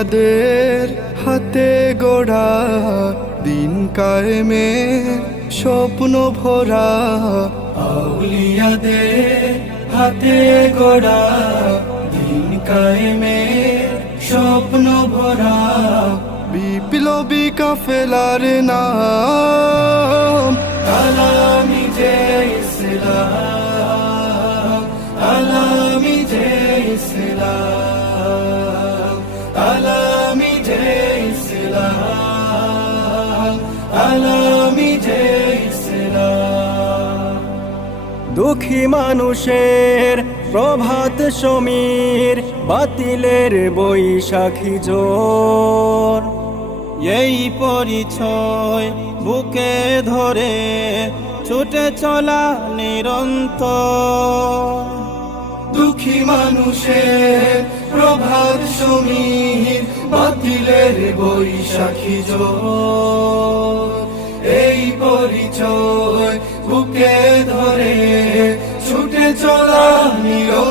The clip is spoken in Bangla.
আউলিয়াদের হাতে গড়া দিন কায়েমের স্বপ্ন ভরা, আউলিয়াদের হাতে গড়া দিন কায়েমের স্বপ্ন ভরা, বিপ্লবী কাফেলার নাম আলামি যে ইসলাম, আলামি যে ইসলাম, আলামি যে ইসলাম, আলামি যে ইসলাম। দুঃখী মানুষের প্রভাত সমীর, বাতিলের বৈশাখী জোর, এই পরিচয় বুকে ধরে ছুটে চলা নিরন্তর। দুঃখী মানুষের প্রভাত সমীর, বাতিলের বৈশাখী জোর, এই পরিচয় বুকে ধরে ছুটে চলা নিরন্তর।